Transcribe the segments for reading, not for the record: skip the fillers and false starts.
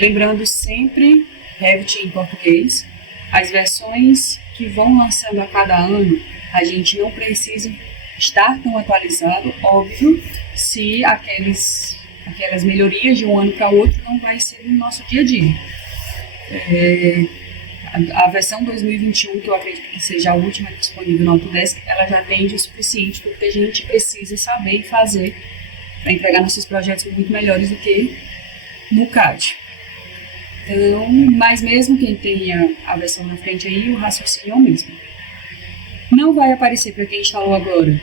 Lembrando sempre, Revit em português, as versões que vão lançando a cada ano, a gente não precisa estar tão atualizado, óbvio, se aquelas melhorias de um ano para outro não vai ser no nosso dia a dia. A versão 2021, que eu acredito que seja a última disponível no Autodesk, ela já atende o suficiente para o que a gente precisa saber e fazer para entregar nossos projetos muito melhores do que no CAD. Então, mas mesmo quem tenha a versão na frente aí, o raciocínio é o mesmo. Não vai aparecer para quem instalou agora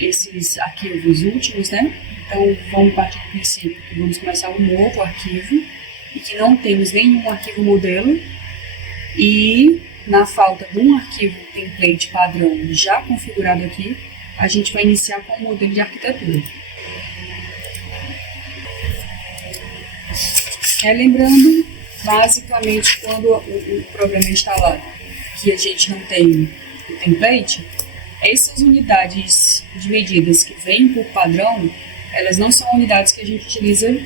esses arquivos últimos, né? Então, vamos partir do princípio que vamos começar um novo arquivo e que não temos nenhum arquivo modelo e na falta de um arquivo template padrão já configurado aqui, a gente vai iniciar com o modelo de arquitetura. Lembrando, basicamente, quando o programa é instalado, que a gente não tem o template, essas unidades de medidas que vêm por padrão, elas não são unidades que a gente utiliza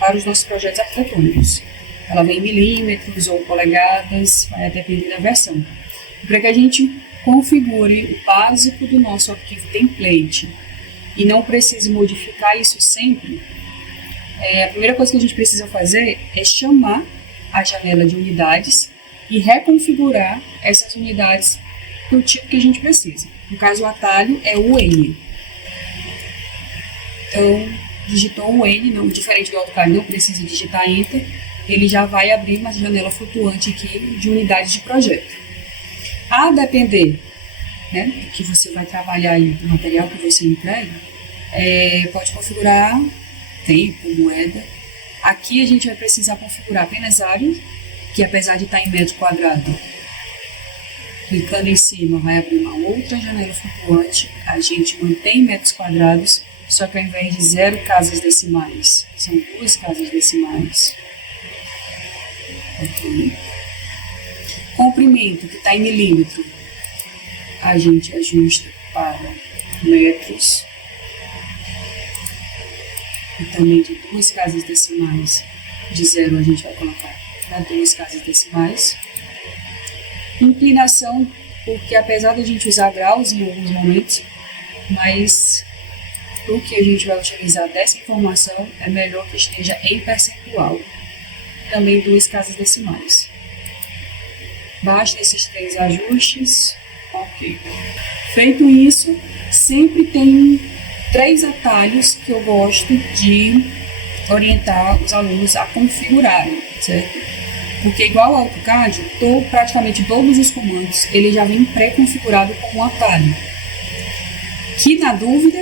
para os nossos projetos arquitetônicos. Ela vem em milímetros ou polegadas, vai depender da versão. Para que a gente configure o básico do nosso arquivo template e não precise modificar isso sempre, a primeira coisa que a gente precisa fazer é chamar a janela de unidades e reconfigurar essas unidades para o tipo que a gente precisa. No caso, o atalho é o N. Então, digitou o N, não, diferente do AutoCAD, não precisa digitar Enter, ele já vai abrir uma janela flutuante aqui de unidades de projeto. A depender, né, do que você vai trabalhar aí, do material que você entrega, pode configurar tempo, moeda. Aqui a gente vai precisar configurar apenas área, que apesar de estar em metro quadrado, clicando em cima vai abrir uma outra janela flutuante, a gente mantém metros quadrados, só que ao invés de 0 casas decimais, são 2 casas decimais. Okay. Comprimento, que está em milímetro, a gente ajusta para metros. E também de 2 casas decimais, de 0 a gente vai colocar para 2 casas decimais. Inclinação, porque apesar de a gente usar graus em alguns momentos, mas o que a gente vai utilizar dessa informação é melhor que esteja em percentual. Também 2 casas decimais. Basta esses 3 ajustes. Ok. Feito isso, sempre tem 3 atalhos que eu gosto de orientar os alunos a configurarem, certo? Porque igual ao AutoCAD, praticamente todos os comandos ele já vem pré-configurado com um atalho. Que na dúvida,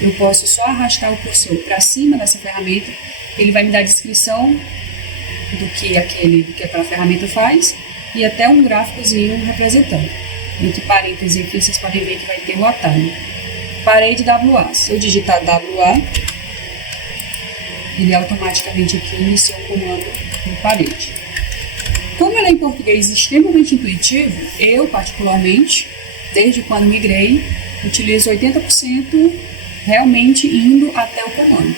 eu posso só arrastar o cursor para cima dessa ferramenta, ele vai me dar a descrição do que aquela ferramenta faz e até um gráficozinho representando. Entre parênteses aqui, vocês podem ver que vai ter o atalho. Parede WA. Se eu digitar WA, ele automaticamente aqui inicia o comando de parede. Como ele é em português extremamente intuitivo, eu particularmente, desde quando migrei, utilizo 80% realmente indo até o comando.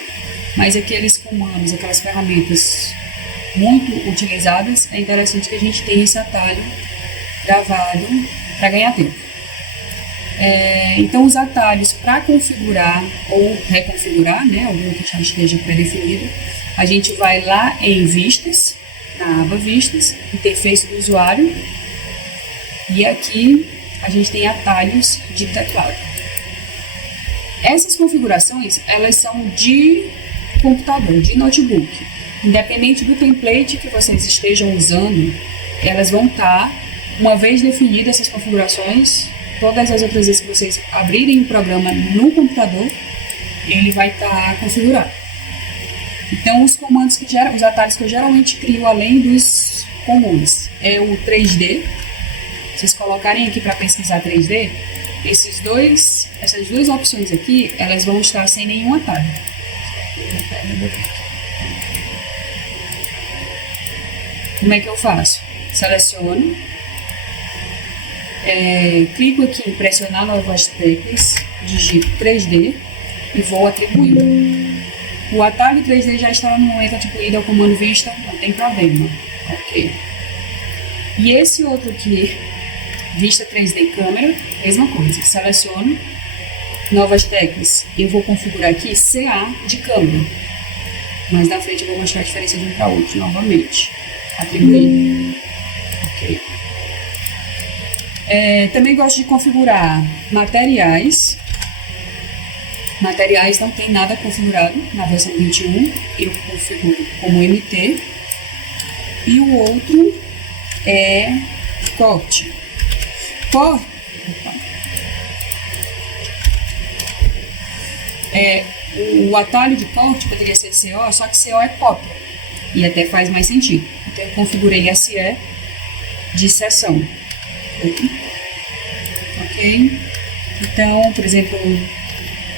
Mas aqueles comandos, aquelas ferramentas muito utilizadas, é interessante que a gente tenha esse atalho gravado para ganhar tempo. Então, os atalhos para configurar ou reconfigurar, né, algum que já esteja pré-definido, a gente vai lá em Vistas, na aba Vistas, Interface do usuário, e aqui a gente tem atalhos de teclado. Essas configurações, elas são de computador, de notebook. Independente do template que vocês estejam usando, elas vão estar, uma vez definidas essas configurações, todas as outras vezes que vocês abrirem o programa no computador, ele vai estar configurado. Então, os comandos os atalhos que eu geralmente crio, além dos comuns, é o 3D. Vocês colocarem aqui para pesquisar 3D, essas duas opções aqui, elas vão estar sem nenhum atalho. Como é que eu faço? Seleciono, clico aqui em pressionar novas teclas, digito 3D e vou atribuir. O atalho 3D já está no momento atribuído ao comando vista, não tem problema. Ok. E esse outro aqui, vista 3D câmera, mesma coisa. Seleciono, novas teclas. Eu vou configurar aqui CA de câmera. Mas na frente eu vou mostrar a diferença de um para outro novamente. Atribuir. Ok. Também gosto de configurar materiais. Materiais não tem nada configurado na versão 21. Eu configuro como MT. E o outro é corte. O atalho de corte poderia ser CO, só que CO é cópia. E até faz mais sentido. Então eu configurei SE de seção. Ok? Então, por exemplo,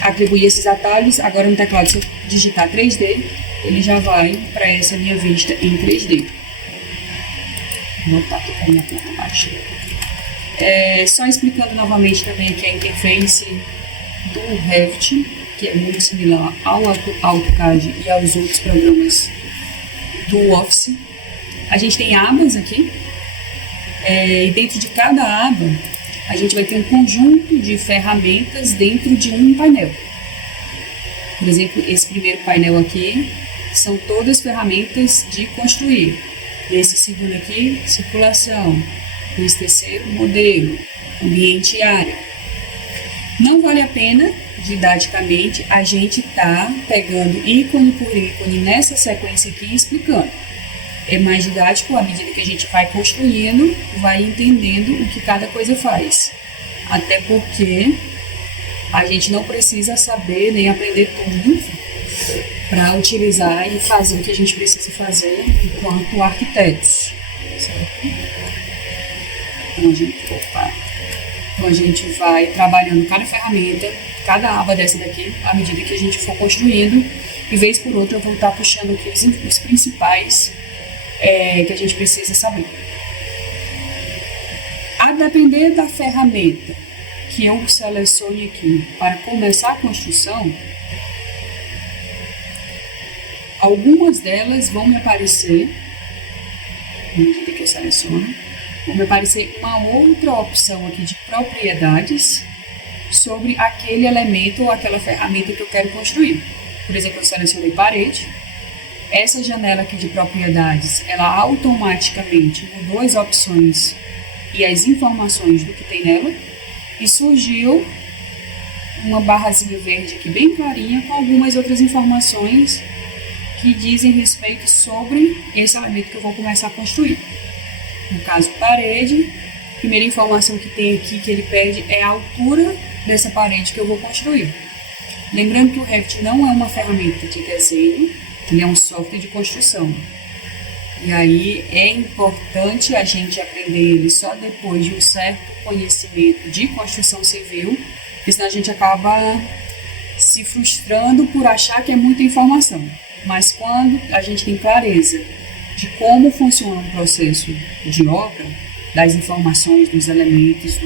atribuir esses atalhos. Agora no teclado, se eu digitar 3D, ele já vai para essa minha vista em 3D. Vou botar aqui para minha planta baixa. Só explicando novamente também aqui a interface do Revit, que é muito similar ao AutoCAD e aos outros programas do Office. A gente tem abas aqui, e dentro de cada aba a gente vai ter um conjunto de ferramentas dentro de um painel. Por exemplo, esse primeiro painel aqui são todas ferramentas de construir. Nesse segundo aqui, circulação. Nesse terceiro, modelo, ambiente e área. Não vale a pena, didaticamente, a gente tá pegando ícone por ícone nessa sequência aqui e explicando. É mais didático à medida que a gente vai construindo, vai entendendo o que cada coisa faz. Até porque a gente não precisa saber nem aprender tudo para utilizar e fazer o que a gente precisa fazer enquanto arquitetos. Certo? Então a gente vai trabalhando cada ferramenta, cada aba dessa daqui, à medida que a gente for construindo, e vez por outra eu vou estar puxando aqui os principais que a gente precisa saber. A depender da ferramenta que eu selecione aqui para começar a construção, algumas delas vão me aparecer, à medida que eu seleciono, vão me aparecer uma outra opção aqui de propriedades sobre aquele elemento ou aquela ferramenta que eu quero construir. Por exemplo, eu selecionei parede. Essa janela aqui de propriedades, ela automaticamente mudou as opções e as informações do que tem nela. E surgiu uma barrazinha verde aqui bem clarinha com algumas outras informações que dizem respeito sobre esse elemento que eu vou começar a construir. No caso, parede, a primeira informação que tem aqui que ele pede é a altura dessa parede que eu vou construir. Lembrando que o Revit não é uma ferramenta de desenho, ele é um software de construção. E aí é importante a gente aprender ele só depois de um certo conhecimento de construção civil, porque senão a gente acaba se frustrando por achar que é muita informação. Mas quando a gente tem clareza de como funciona um processo de obra, das informações, dos elementos,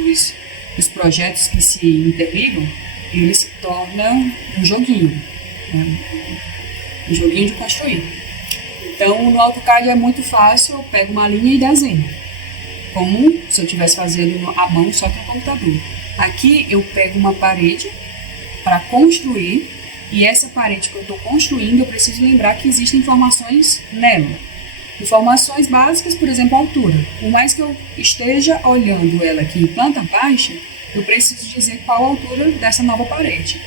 dos projetos que se interligam, ele se torna um joguinho, né? Um joguinho de construir. Então, no AutoCAD é muito fácil, eu pego uma linha e desenho, como se eu estivesse fazendo à mão, só que no computador. Aqui eu pego uma parede para construir, e essa parede que eu estou construindo, eu preciso lembrar que existem informações nela. Informações básicas, por exemplo, a altura. Por mais que eu esteja olhando ela aqui em planta baixa, eu preciso dizer qual a altura dessa nova parede.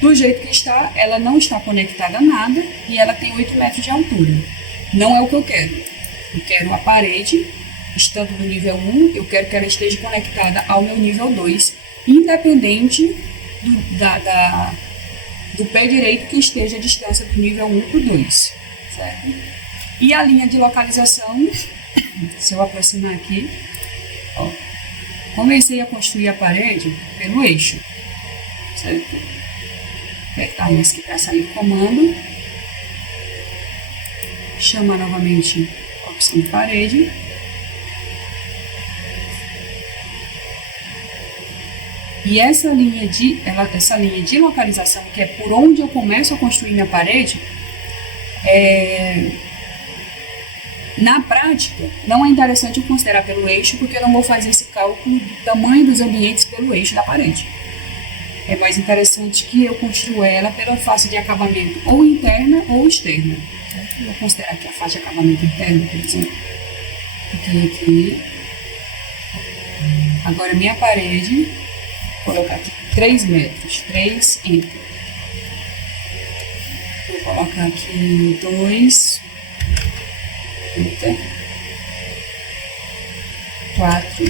Do jeito que está, ela não está conectada a nada e ela tem 8 metros de altura. Não é o que eu quero. Eu quero a parede, estando no nível 1, eu quero que ela esteja conectada ao meu nível 2, independente do pé direito que esteja a distância do nível 1 para o 2. Certo? E a linha de localização, se eu aproximar aqui, ó, comecei a construir a parede pelo eixo, certo? Apertar esse para sair do comando, chama novamente a opção de parede, e essa linha de localização, que é por onde eu começo a construir minha parede, Na prática, não é interessante eu considerar pelo eixo, porque eu não vou fazer esse cálculo do tamanho dos ambientes pelo eixo da parede. É mais interessante que eu construa ela pela face de acabamento ou interna ou externa. Eu vou considerar aqui a face de acabamento interno, por exemplo. Fiquei aqui. Agora minha parede, vou colocar aqui 3 metros, 3, enter. Vou colocar aqui 2, enter. 4,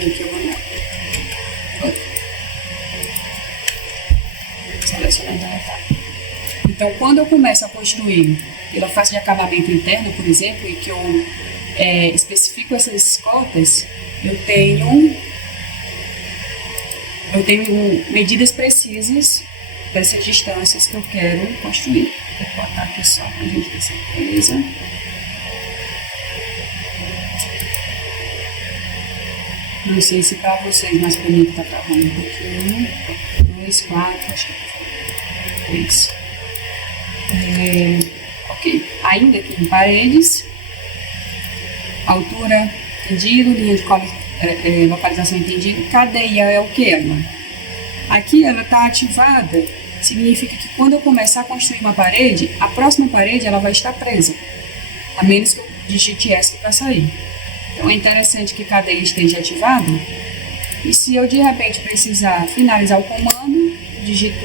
aqui eu vou olhar. Selecionando a etapa. Então, quando eu começo a construir pela face de acabamento interno, por exemplo, e que eu especifico essas cotas, eu tenho medidas precisas dessas distâncias que eu quero construir. Vou botar aqui só para a gente ter certeza. Não sei se para vocês, mas para mim está travando um pouquinho. 2, 4, acho que é 3. Ok. Ainda aqui em paredes, altura entendido, linha de localização entendida, cadeia é o que ela? Aqui ela está ativada, significa que quando eu começar a construir uma parede, a próxima parede ela vai estar presa, a menos que eu digite ESC para sair. Então é interessante que cadeia esteja ativada, e se eu de repente precisar finalizar o comando, digito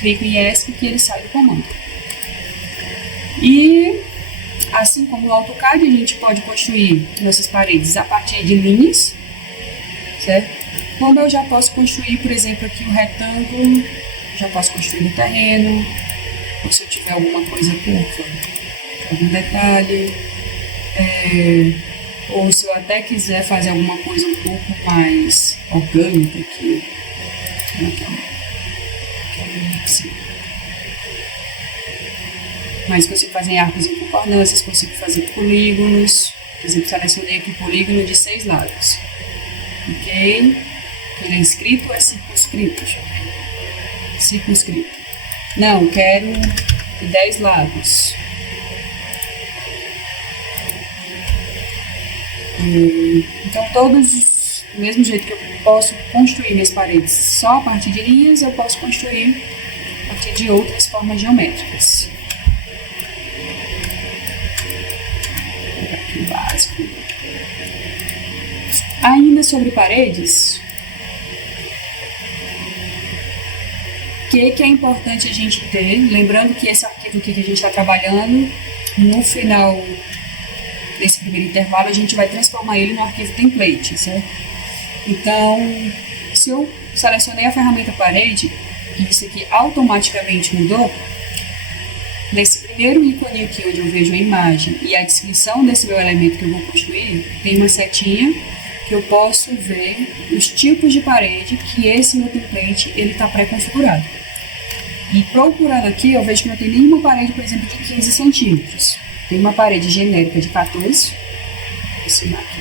clico em ESC que ele sai do comando. E assim como no AutoCAD, a gente pode construir nossas paredes a partir de linhas, certo? Como eu já posso construir, por exemplo, aqui um retângulo, já posso construir no terreno, ou se eu tiver alguma coisa curva, algum detalhe, ou se eu até quiser fazer alguma coisa um pouco mais orgânica aqui, mas consigo fazer arcos em concordâncias, consigo fazer polígonos. Por exemplo, selecionei aqui polígono de 6 lados. Ok. Ele é inscrito ou é circunscrito? Deixa eu ver. Circunscrito. Não, quero 10 lados. Então, todos, do mesmo jeito que eu posso construir minhas paredes só a partir de linhas, eu posso construir a partir de outras formas geométricas. Básico. Ainda sobre paredes, o que é importante a gente ter, lembrando que esse arquivo aqui que a gente está trabalhando, no final desse primeiro intervalo, a gente vai transformar ele no arquivo template, certo? Então, se eu selecionei a ferramenta parede, e isso aqui automaticamente mudou, nesse primeiro ícone aqui, onde eu vejo a imagem e a descrição desse meu elemento que eu vou construir, tem uma setinha que eu posso ver os tipos de parede que esse meu template está pré-configurado. E procurando aqui, eu vejo que não tem nenhuma parede, por exemplo, de 15 centímetros. Tem uma parede genérica de 14. Esse aqui.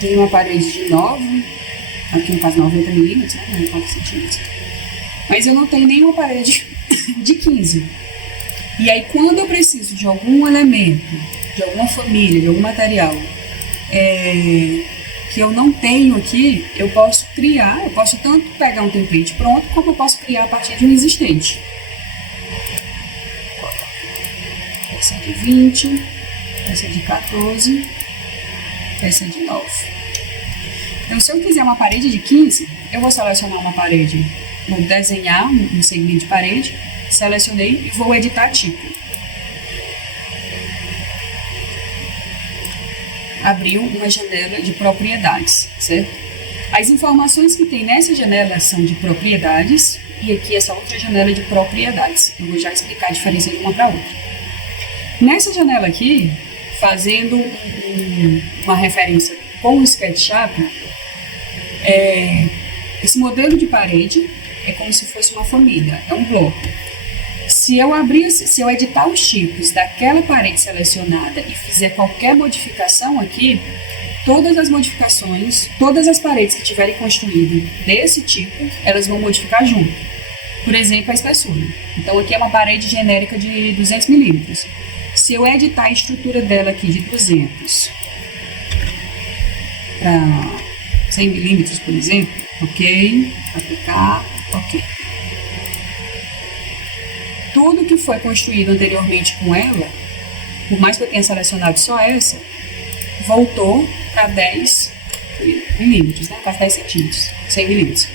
Tem uma parede de 9, aqui no caso 90 milímetros, né? 9 centímetros. Mas eu não tenho nenhuma parede de 15. E aí, quando eu preciso de algum elemento, de alguma família, de algum material que eu não tenho aqui, eu posso criar, eu posso tanto pegar um template pronto, como eu posso criar a partir de um existente. Essa é de 20, essa é de 14, essa é de 9. Então, se eu quiser uma parede de 15, eu vou selecionar uma parede, vou desenhar um segmento de parede, selecionei e vou editar tipo. Abriu uma janela de propriedades, certo? As informações que tem nessa janela são de propriedades e aqui essa outra janela de propriedades. Eu vou já explicar a diferença de uma para outra. Nessa janela aqui, fazendo uma referência com o SketchUp, esse modelo de parede é como se fosse uma família, é um bloco. Se eu editar os tipos daquela parede selecionada e fizer qualquer modificação aqui, todas as modificações, todas as paredes que tiverem construído desse tipo, elas vão modificar junto. Por exemplo, a espessura. Então, aqui é uma parede genérica de 200 milímetros. Se eu editar a estrutura dela aqui de 200 para 100 milímetros, por exemplo, ok, aplicar, ok. Tudo que foi construído anteriormente com ela, por mais que eu tenha selecionado só essa, voltou para 10 milímetros, né? Quase 10 centímetros, 100 milímetros.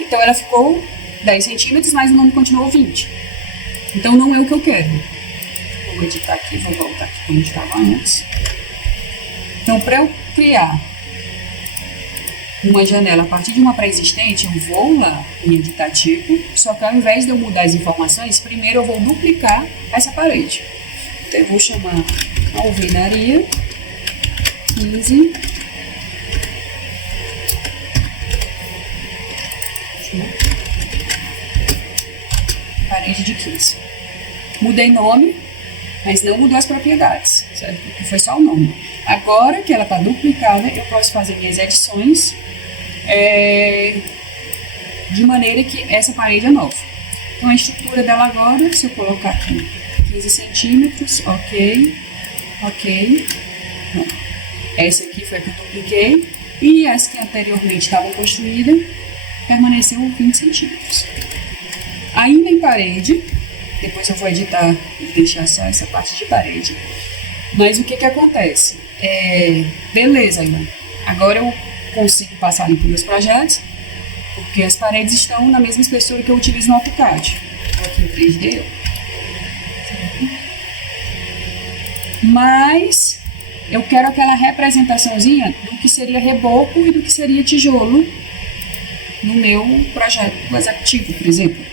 Então ela ficou 10 centímetros, mas o nome continuou 20. Então não é o que eu quero. Vou editar aqui, vou voltar aqui como estava antes. Então, para eu criar uma janela a partir de uma pré-existente, eu vou lá em editar tipo, só que ao invés de eu mudar as informações, primeiro eu vou duplicar essa parede. Então eu vou chamar alvenaria 15. Parede de 15. Mudei nome, mas não mudou as propriedades, certo? Porque foi só o nome. Agora que ela está duplicada, eu posso fazer minhas edições de maneira que essa parede é nova. Então a estrutura dela agora, se eu colocar aqui 15 centímetros, ok, ok. Bom, essa aqui foi a que eu dupliquei e essa que anteriormente estava construída permaneceu 20 centímetros. Ainda em parede, depois eu vou editar e deixar só essa parte de parede. Mas o que acontece? Beleza, Ivan. Agora eu consigo passar ali para meus projetos, porque as paredes estão na mesma espessura que eu utilizo no AutoCAD. Vou aqui em 3D. Mas eu quero aquela representaçãozinha do que seria reboco e do que seria tijolo no meu projeto executivo, por exemplo.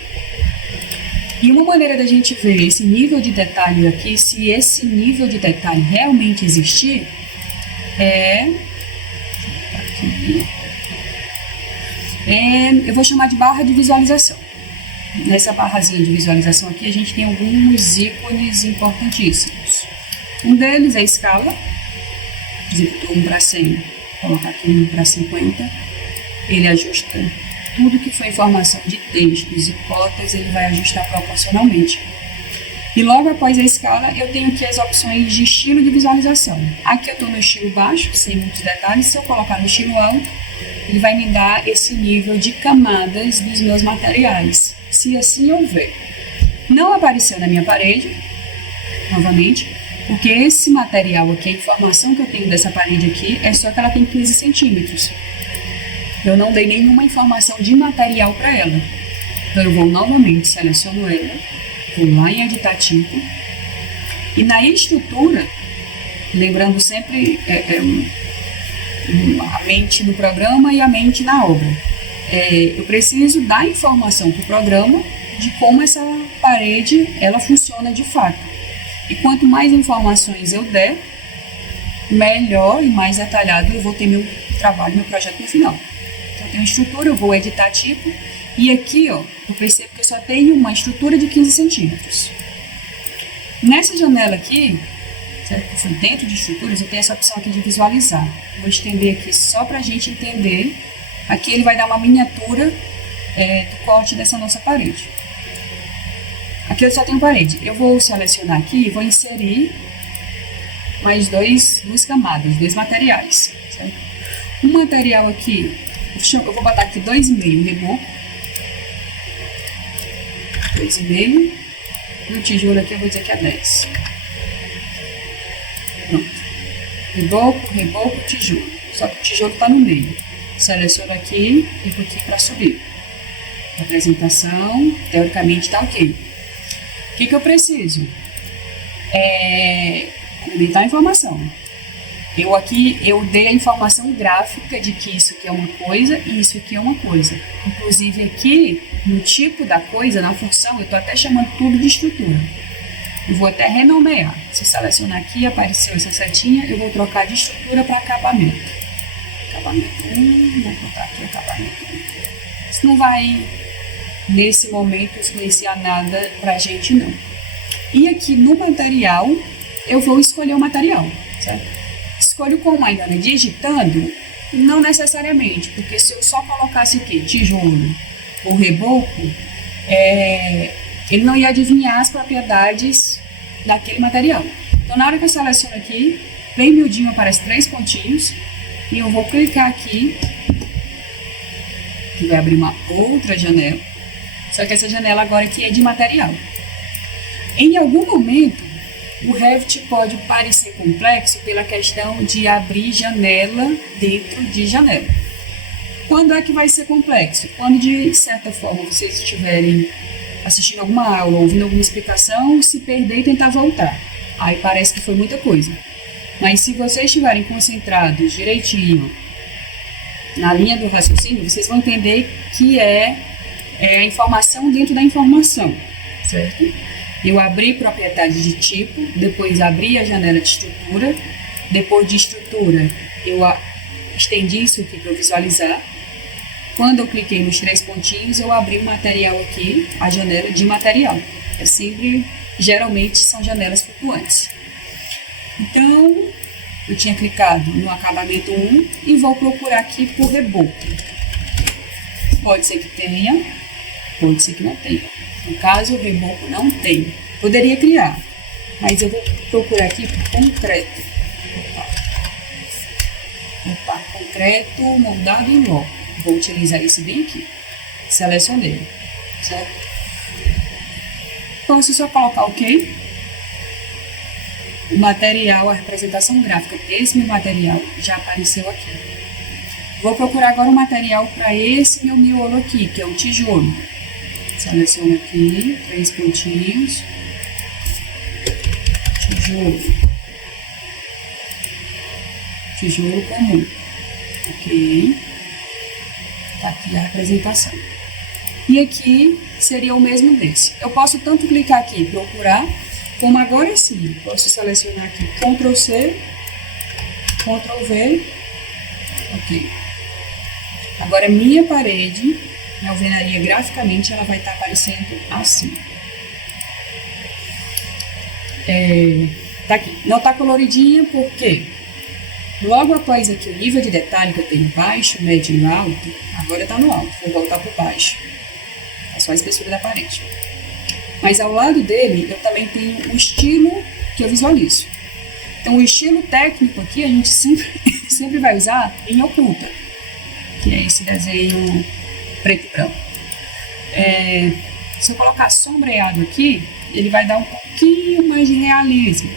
E uma maneira da gente ver esse nível de detalhe aqui, se esse nível de detalhe realmente existir, eu vou chamar de barra de visualização. Nessa barrazinha de visualização aqui, a gente tem alguns ícones importantíssimos. Um deles é a escala. Por exemplo, 1 para 100, vou colocar aqui 1 para 50. Ele ajusta tudo que foi informação de textos e cotas, ele vai ajustar proporcionalmente. E logo após a escala, eu tenho aqui as opções de estilo de visualização. Aqui eu estou no estilo baixo, sem muitos detalhes. Se eu colocar no estilo alto, ele vai me dar esse nível de camadas dos meus materiais, se assim houver. Não apareceu na minha parede, novamente, porque esse material aqui, a informação que eu tenho dessa parede aqui, é só que ela tem 15 centímetros. Eu não dei nenhuma informação de material para ela. Então eu vou novamente, seleciono ela, vou lá em editar tipo, e na estrutura, lembrando sempre a mente no programa e a mente na obra, eu preciso dar informação para o programa de como essa parede ela funciona de fato. E quanto mais informações eu der, melhor e mais detalhado eu vou ter meu trabalho, meu projeto no final. Então eu tenho estrutura, eu vou editar tipo, e aqui ó, eu percebo que eu só tenho uma estrutura de 15 centímetros. Nessa janela aqui, certo? Que foi dentro de estruturas, eu tenho essa opção aqui de visualizar. Vou estender aqui só para a gente entender. Aqui ele vai dar uma miniatura do corte dessa nossa parede. Aqui eu só tenho parede. Eu vou selecionar aqui e vou inserir mais duas camadas, dois materiais. Certo? Um material aqui, eu vou botar aqui 2,5 reboco. 2,5. E o tijolo aqui eu vou dizer que é 10. Pronto. Reboco, reboco, tijolo. Só que o tijolo está no meio. Seleciono aqui e vou aqui para subir. Apresentação, teoricamente está ok. O que eu preciso? Complementar a informação. Eu dei a informação gráfica de que isso aqui é uma coisa e isso aqui é uma coisa. Inclusive aqui, no tipo da coisa, na função, eu estou até chamando tudo de estrutura. Eu vou até renomear. Se eu selecionar aqui, apareceu essa setinha, eu vou trocar de estrutura para acabamento. Acabamento 1, vou botar aqui acabamento 1. Isso não vai, nesse momento, influenciar nada para a gente, não. E aqui no material, eu vou escolher o material, certo? escolho como ainda, né? Digitando, não necessariamente, porque se eu só colocasse aqui tijolo ou reboco, ele não ia adivinhar as propriedades daquele material. Então, na hora que eu seleciono aqui, bem miudinho aparece 3 pontinhos, e eu vou clicar aqui, que vai abrir uma outra janela, só que essa janela agora aqui é de material. Em algum momento, o Revit pode parecer complexo pela questão de abrir janela dentro de janela. Quando é que vai ser complexo? Quando, de certa forma, vocês estiverem assistindo alguma aula, ouvindo alguma explicação, se perder e tentar voltar. Aí parece que foi muita coisa. Mas se vocês estiverem concentrados direitinho na linha do raciocínio, vocês vão entender que é a informação dentro da informação, certo? Eu abri propriedade de tipo, depois abri a janela de estrutura, depois de estrutura eu estendi isso aqui para eu visualizar. Quando eu cliquei nos 3 pontinhos, eu abri o material aqui, a janela de material. Geralmente são janelas flutuantes. Então, eu tinha clicado no acabamento 1 e vou procurar aqui por reboco. Pode ser que tenha, pode ser que não tenha. No caso, o reboco não tem. Poderia criar, mas eu vou procurar aqui por concreto. Opa, concreto moldado em ló. Vou utilizar esse bem aqui. Selecionei, certo? Posso só colocar OK. O material, a representação gráfica desse meu material já apareceu aqui. Vou procurar agora um material para esse meu miolo aqui, que é o tijolo. Seleciono aqui, 3 pontinhos, tijolo comum, ok, tá aqui a representação. E aqui seria o mesmo desse. Eu posso tanto clicar aqui e procurar, como agora sim, posso selecionar aqui Ctrl C, Ctrl V, ok. Agora minha parede, na alvenaria graficamente, ela vai estar aparecendo assim. Tá aqui. Não tá coloridinha porque logo após aqui o nível de detalhe que eu tenho baixo, médio e alto, agora tá no alto, vou voltar para baixo. É só a espessura da parede. Mas ao lado dele eu também tenho o estilo que eu visualizo. Então o estilo técnico aqui a gente sempre vai usar em oculta, que é esse desenho preto e branco. Se eu colocar sombreado aqui, ele vai dar um pouquinho mais de realismo.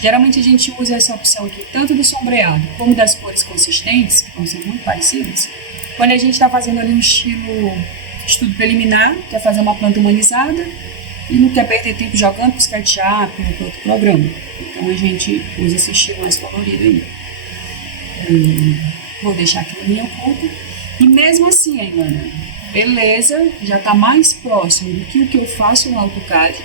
Geralmente a gente usa essa opção aqui, tanto do sombreado como das cores consistentes, que vão ser muito parecidas, quando a gente está fazendo ali um estudo preliminar, quer fazer uma planta humanizada e não quer perder tempo jogando para o SketchUp ou para outro programa. Então a gente usa esse estilo mais colorido aí. Vou deixar aqui na minha oculta. E mesmo assim, Ilana, beleza, já está mais próximo do que o que eu faço no AutoCAD,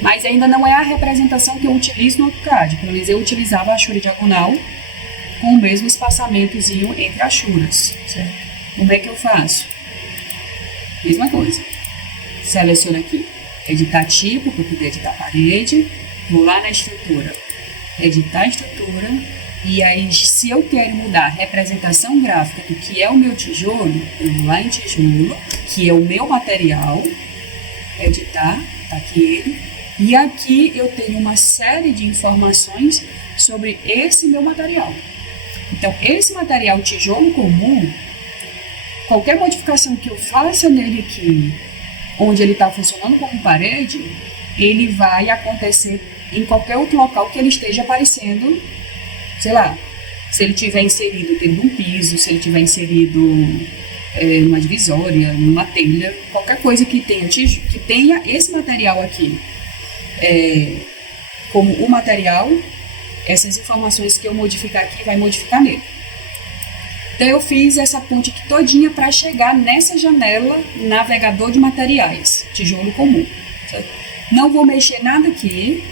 mas ainda não é a representação que eu utilizo no AutoCAD. Pelo menos eu utilizava a achura diagonal com o mesmo espaçamentozinho entre achuras, certo? Como é que eu faço? Mesma coisa. Seleciono aqui, editar tipo, para poder editar a parede, vou lá na estrutura, editar a estrutura, e aí se eu quero mudar a representação gráfica do que é o meu tijolo, eu vou lá em tijolo, que é o meu material, editar, tá aqui ele, e aqui eu tenho uma série de informações sobre esse meu material. Então, esse material tijolo comum, qualquer modificação que eu faça nele aqui, onde ele está funcionando como parede, ele vai acontecer em qualquer outro local que ele esteja aparecendo, sei lá, se ele tiver inserido dentro de um piso, se ele tiver inserido numa divisória, numa telha, qualquer coisa que tenha esse material aqui como o material, essas informações que eu modificar aqui vai modificar nele. Então eu fiz essa ponte aqui todinha para chegar nessa janela navegador de materiais, tijolo comum, certo? Não vou mexer nada aqui,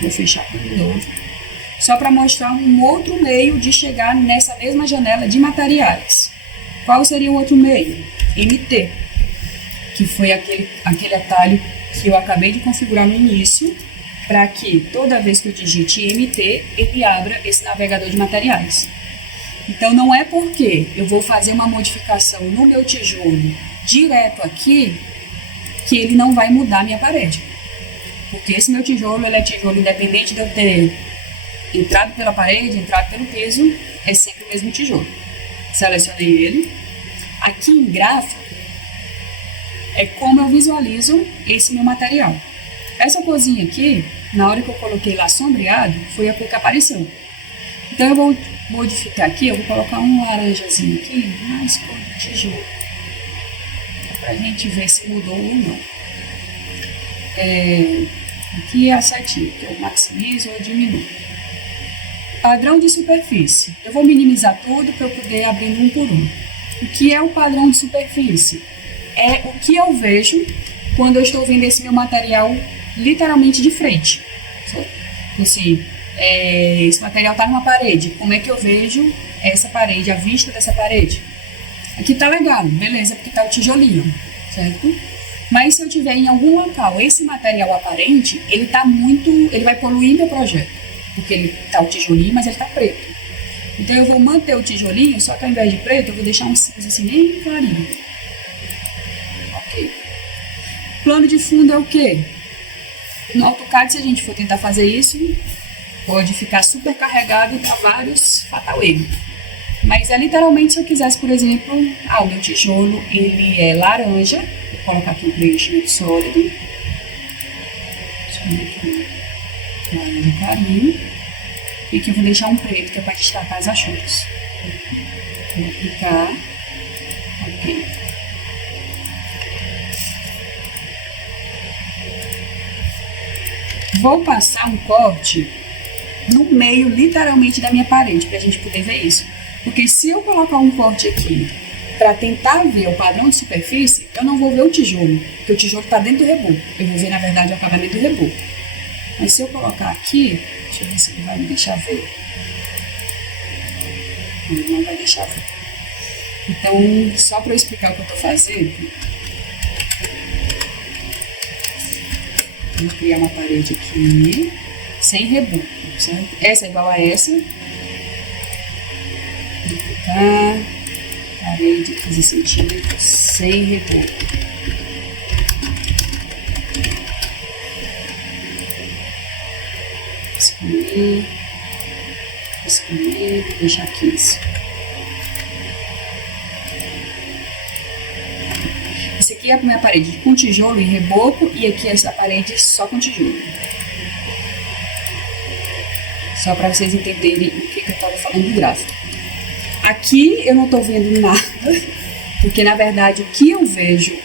vou fechar de novo, só para mostrar um outro meio de chegar nessa mesma janela de materiais. Qual seria o outro meio? MT, que foi aquele atalho que eu acabei de configurar no início, para que toda vez que eu digite MT, ele abra esse navegador de materiais. Então, não é porque eu vou fazer uma modificação no meu tijolo direto aqui que ele não vai mudar a minha parede. Porque esse meu tijolo, ele é tijolo independente de eu ter entrado pela parede, entrado pelo piso, é sempre o mesmo tijolo. Selecionei ele. Aqui em gráfico, é como eu visualizo esse meu material. Essa corzinha aqui, na hora que eu coloquei lá sombreado, foi a cor que apareceu. Então eu vou modificar aqui, eu vou colocar um laranjazinho aqui, mais cor de tijolo. Pra gente ver se mudou ou não. Aqui é a setinha, que eu maximizo ou diminuo. Padrão de superfície. Eu vou minimizar tudo para eu poder abrir um por um. O que é o padrão de superfície? É o que eu vejo quando eu estou vendo esse meu material literalmente de frente. Assim, esse material está numa parede. Como é que eu vejo essa parede, a vista dessa parede? Aqui tá legal, beleza, porque tá o tijolinho, certo? Mas se eu tiver em algum local esse material aparente, ele vai poluir meu projeto. Porque ele tá o tijolinho, mas ele tá preto. Então eu vou manter o tijolinho, só que ao invés de preto, eu vou deixar um cinza assim bem clarinho. Ok. Plano de fundo é o quê? No AutoCAD, se a gente for tentar fazer isso, pode ficar super carregado e dar vários fatal erros. Mas é literalmente se eu quisesse, por exemplo, o meu tijolo ele é laranja, vou colocar aqui um preenchimento sólido. Laranja clarinho. E aqui eu vou deixar um preto, que é para destacar as achuras. Vou aplicar. Ok. Vou passar um corte no meio, literalmente, da minha parede, para a gente poder ver isso. Porque se eu colocar um corte aqui para tentar ver o padrão de superfície, eu não vou ver o tijolo, porque o tijolo está dentro do reboco. Eu vou ver, na verdade, o acabamento do reboco. Mas se eu colocar aqui, deixa eu ver se ele vai me deixar ver. Ele não vai deixar ver. Então, só para eu explicar o que eu estou fazendo, vou criar uma parede aqui, sem reboco, certo? Essa é igual a essa. Duplicar, parede 15 centímetros, sem reboco. Escolher, vou deixar 15. Esse aqui é a minha parede com tijolo e reboco, e aqui essa parede só com tijolo. Só para vocês entenderem o que eu estava falando do gráfico. Aqui eu não estou vendo nada, porque na verdade o que eu vejo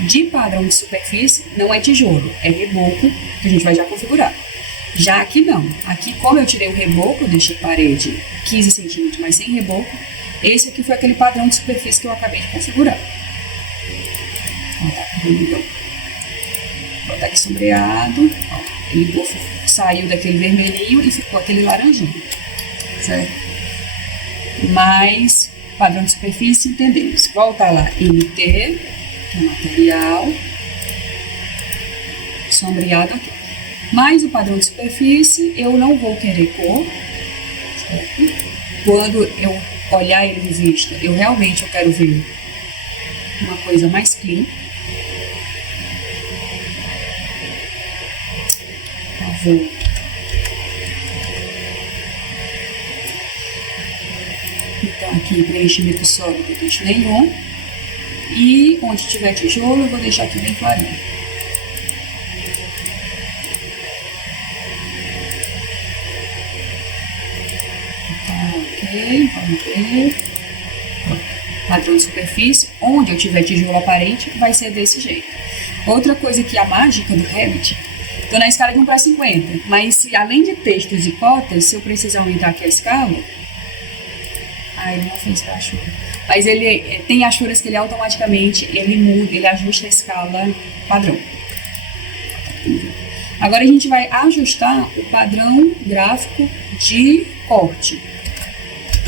de padrão de superfície não é tijolo, é reboco, que a gente vai já configurar. Já aqui não. Aqui, como eu tirei o reboco, eu deixei parede 15 centímetros, mas sem reboco, esse aqui foi aquele padrão de superfície que eu acabei de configurar. Vou botar aqui sombreado. Ele saiu daquele vermelhinho e ficou aquele laranjinho, certo? Mas, padrão de superfície, entendemos. Volta lá, MT, que é material, sombreado aqui. Mas o padrão de superfície, eu não vou querer cor, certo? Quando eu olhar ele de vista, eu realmente quero ver uma coisa mais clean. Vou então aqui preenchimento sólido eu deixo nenhum, e onde tiver tijolo eu vou deixar aqui bem clarinho. Ok, vamos ver. Padrão de superfície, onde eu tiver tijolo aparente vai ser desse jeito. Outra coisa que a mágica do Revit, estou na escala de 1:50, mas se, além de textos e cotas, se eu precisar aumentar aqui a escala, ele não fez para achura, mas ele tem achuras que ele automaticamente ele muda, ele ajusta a escala padrão. Agora a gente vai ajustar o padrão gráfico de corte.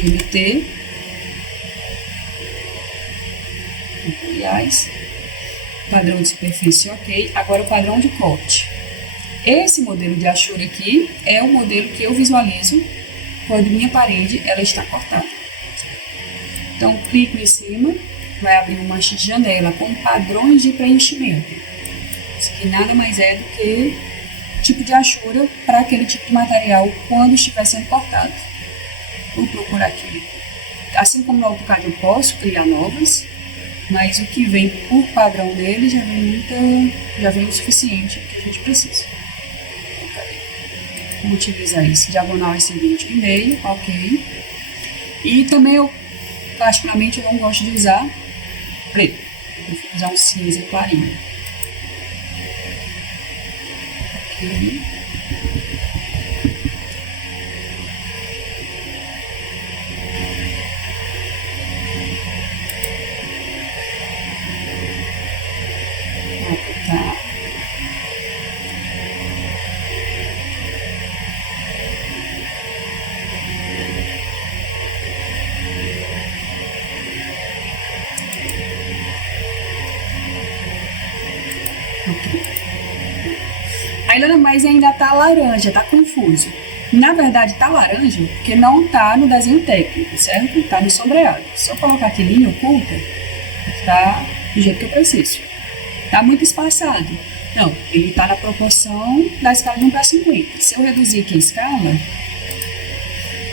MT, materiais, padrão de superfície ok, agora o padrão de corte. Esse modelo de Ashura aqui é o modelo que eu visualizo quando minha parede ela está cortada. Então, clico em cima, vai abrir uma janela com padrões de preenchimento. Isso aqui nada mais é do que tipo de Ashura para aquele tipo de material quando estiver sendo cortado. Vou procurar aqui. Assim como no AutoCAD eu posso criar novas, mas o que vem por padrão dele já vem o suficiente que a gente precisa. Vou utilizar esse diagonal S20,5, ok. E também eu, particularmente, eu não gosto de usar preto. Eu prefiro usar um cinza clarinho. Ok. Tá. Mas ainda tá laranja, tá confuso. Na verdade tá laranja porque não tá no desenho técnico, certo? Tá no sombreado. Se eu colocar aqui linha oculta, tá do jeito que eu preciso. Tá muito espaçado. Não, ele tá na proporção da escala de 1:50. Se eu reduzir aqui a escala,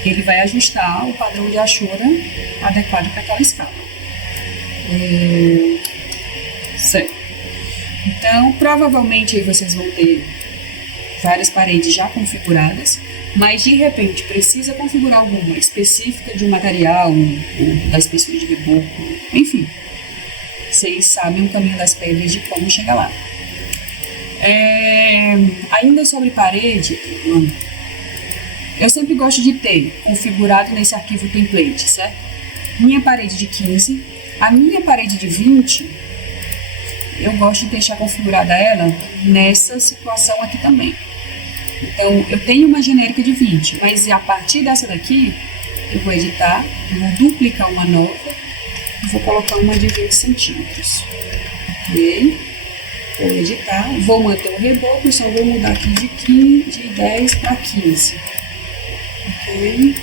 ele vai ajustar o padrão de Ashura adequado para aquela escala. Certo. Então, provavelmente aí vocês vão ter várias paredes já configuradas, mas de repente precisa configurar alguma específica de um material, ou da espessura de reboco, enfim. Vocês sabem o caminho das pedras de como chegar lá. Ainda sobre parede, eu sempre gosto de ter configurado nesse arquivo template, certo? Minha parede de 15, a minha parede de 20, eu gosto de deixar configurada ela nessa situação aqui também. Então, eu tenho uma genérica de 20, mas a partir dessa daqui, eu vou editar, vou duplicar uma nova e vou colocar uma de 20 centímetros. Ok? Vou editar, vou manter o reboco, só vou mudar aqui de 10 para 15. Ok?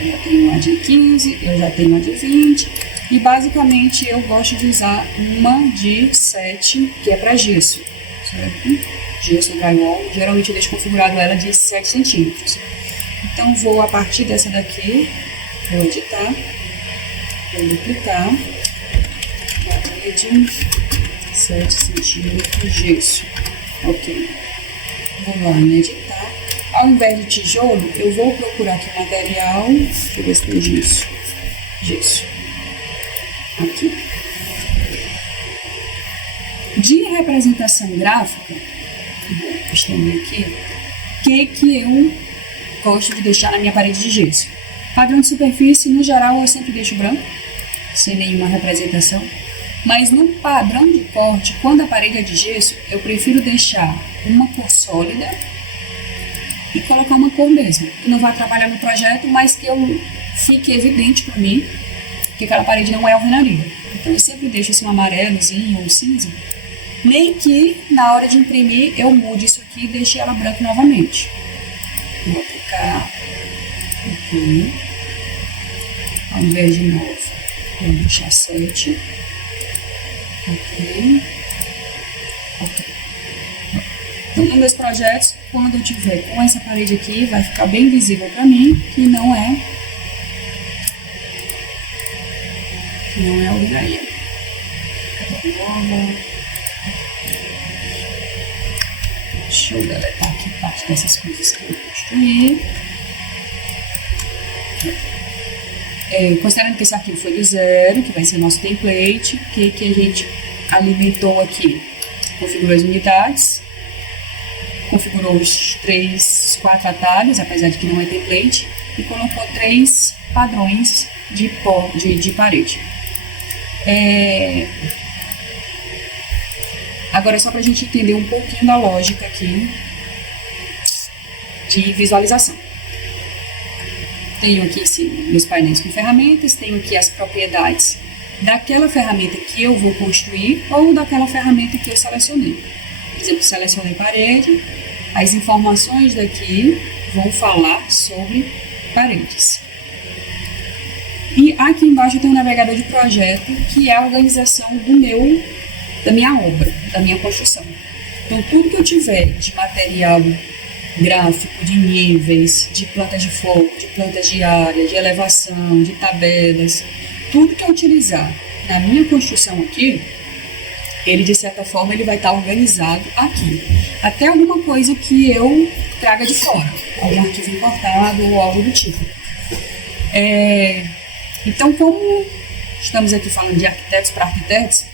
Eu já tenho uma de 15, eu já tenho uma de 20. E basicamente eu gosto de usar uma de 7, que é para gesso. Certo? Gesso drywall, geralmente eu deixo configurado ela de 7 centímetros. Então vou a partir dessa daqui, vou editar, vou duplicar, parede 7 centímetros gesso. Ok. Vou lá em editar. Ao invés de tijolo, eu vou procurar aqui o material, deixa eu ver se tem gesso. Gesso. Aqui. De representação gráfica, vou estender aqui, que eu gosto de deixar na minha parede de gesso. Padrão de superfície, no geral, eu sempre deixo branco, sem nenhuma representação. Mas no padrão de corte, quando a parede é de gesso, eu prefiro deixar uma cor sólida e colocar uma cor mesmo, que não vai atrapalhar no projeto, mas que fique evidente para mim que aquela parede não é alvenaria. Então eu sempre deixo assim um amarelozinho ou um cinza, nem que na hora de imprimir eu mude isso aqui e deixe ela branca novamente. Vou aplicar aqui, ao invés de 9, vou deixar 7. Ok. Então, nos meus projetos, quando eu tiver com essa parede aqui, vai ficar bem visível para mim que não é alvenaria. Deixa eu deletar aqui parte dessas coisas que eu construí. Considerando que esse arquivo foi do zero, que vai ser nosso template, que a gente alimentou aqui, configurou as unidades, configurou os 4 atalhos, apesar de que não é template, e colocou 3 padrões de parede. Agora, só para a gente entender um pouquinho da lógica aqui de visualização. Tenho aqui meus painéis com ferramentas, tenho aqui as propriedades daquela ferramenta que eu vou construir ou daquela ferramenta que eu selecionei. Por exemplo, selecionei parede, as informações daqui vão falar sobre paredes. E aqui embaixo tem um navegador de projeto, que é a organização da minha obra, da minha construção. Então, tudo que eu tiver de material gráfico, de níveis, de plantas de fogo, de plantas de área, de elevação, de tabelas, tudo que eu utilizar na minha construção aqui, ele de certa forma ele vai estar organizado aqui. Até alguma coisa que eu traga de fora, algum arquivo importado ou algo do tipo. Então, como estamos aqui falando de arquitetos para arquitetos,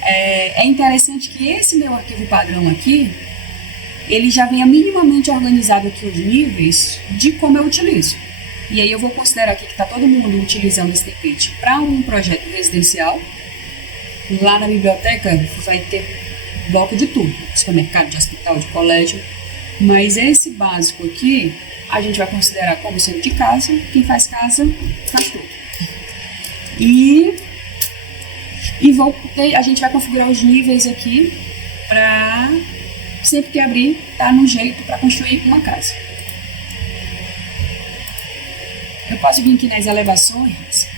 é interessante que esse meu arquivo padrão aqui, ele já venha minimamente organizado aqui os níveis de como eu utilizo. E aí eu vou considerar aqui que está todo mundo utilizando esse template para um projeto residencial. Lá na biblioteca vai ter bloco de tudo, de supermercado, de hospital, de colégio. Mas esse básico aqui, a gente vai considerar como sendo de casa. Quem faz casa, faz tudo. A gente vai configurar os níveis aqui para sempre que abrir, tá no jeito para construir uma casa. Eu posso vir aqui nas elevações.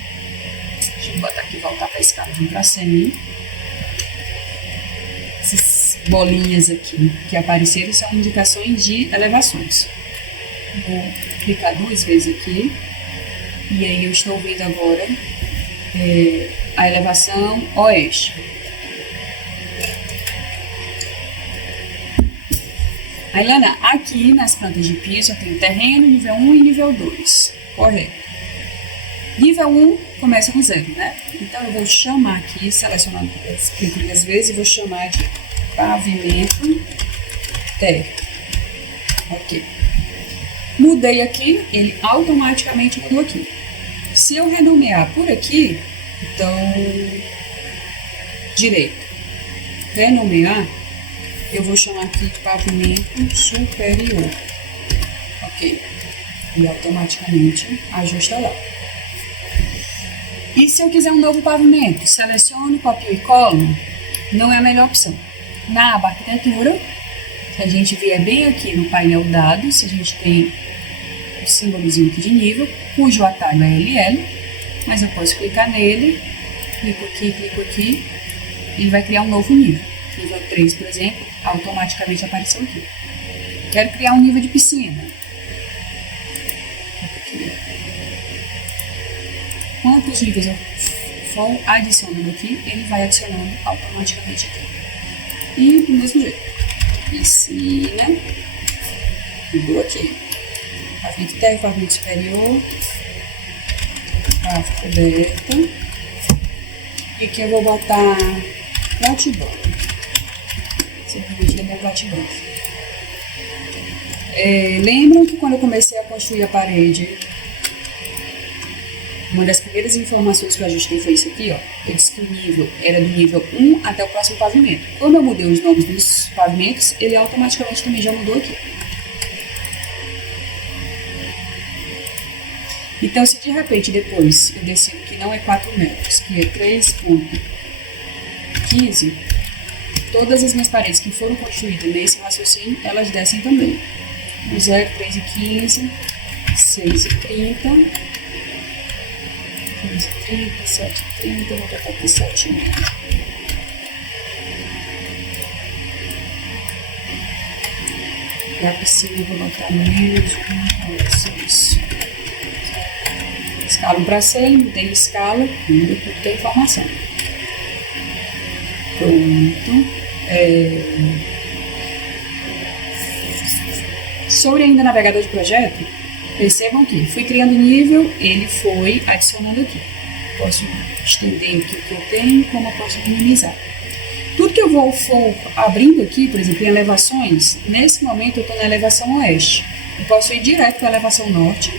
Deixa eu botar aqui, voltar para a escala de 1 para 100. Essas bolinhas aqui que apareceram são indicações de elevações. Vou clicar 2 vezes aqui. E aí eu estou vendo agora a elevação oeste. Aí, Lana, aqui nas plantas de piso eu tenho terreno, nível 1 e nível 2. Correto. Nível 1 começa com 0, né? Então eu vou chamar aqui, selecionando clico 2 vezes e vou chamar de pavimento térreo. Ok. Mudei aqui, ele automaticamente mudou aqui. Se eu renomear por aqui, então, direito, renomear, eu vou chamar aqui de pavimento superior. Ok. E automaticamente ajusta lá. E se eu quiser um novo pavimento, seleciono, copio e colo, não é a melhor opção. Na aba arquitetura, se a gente vier bem aqui no painel dados, a gente tem o símbolozinho aqui de nível, cujo atalho é LL, mas eu posso clicar nele, clico aqui, e vai criar um novo nível. Nível 3, por exemplo, automaticamente apareceu aqui. Quero criar um nível de piscina. Quantos níveis eu for adicionando aqui, ele vai adicionando automaticamente aqui. E do mesmo jeito. Piscina. Mudou aqui. Pavimento térreo, pavimento superior. Pavimento coberta. E aqui eu vou botar platiband. Simplesmente é platiband. Lembram que quando eu comecei a construir a parede, uma das primeiras informações que eu ajustei foi isso aqui, ó. Eu disse que o nível era do nível 1 até o próximo pavimento. Como eu mudei os nomes dos pavimentos, ele automaticamente também já mudou aqui. Então, se de repente depois eu decido que não é 4 metros, que é 3,15, todas as minhas paredes que foram construídas nesse raciocínio, elas descem também. 0, 3,15, 6,30, 15,30, 7,30, vou botar aqui 7,5. Lá por cima eu vou botar menos 1,6. Escala para 100, mudei escala, muda tudo que é informação. Pronto. Sobre ainda navegador de projeto, percebam que fui criando nível, ele foi adicionando aqui. Posso estender aqui o que eu tenho, como eu posso minimizar. Tudo que eu for abrindo aqui, por exemplo, em elevações, nesse momento eu estou na elevação oeste. Eu posso ir direto para a elevação norte,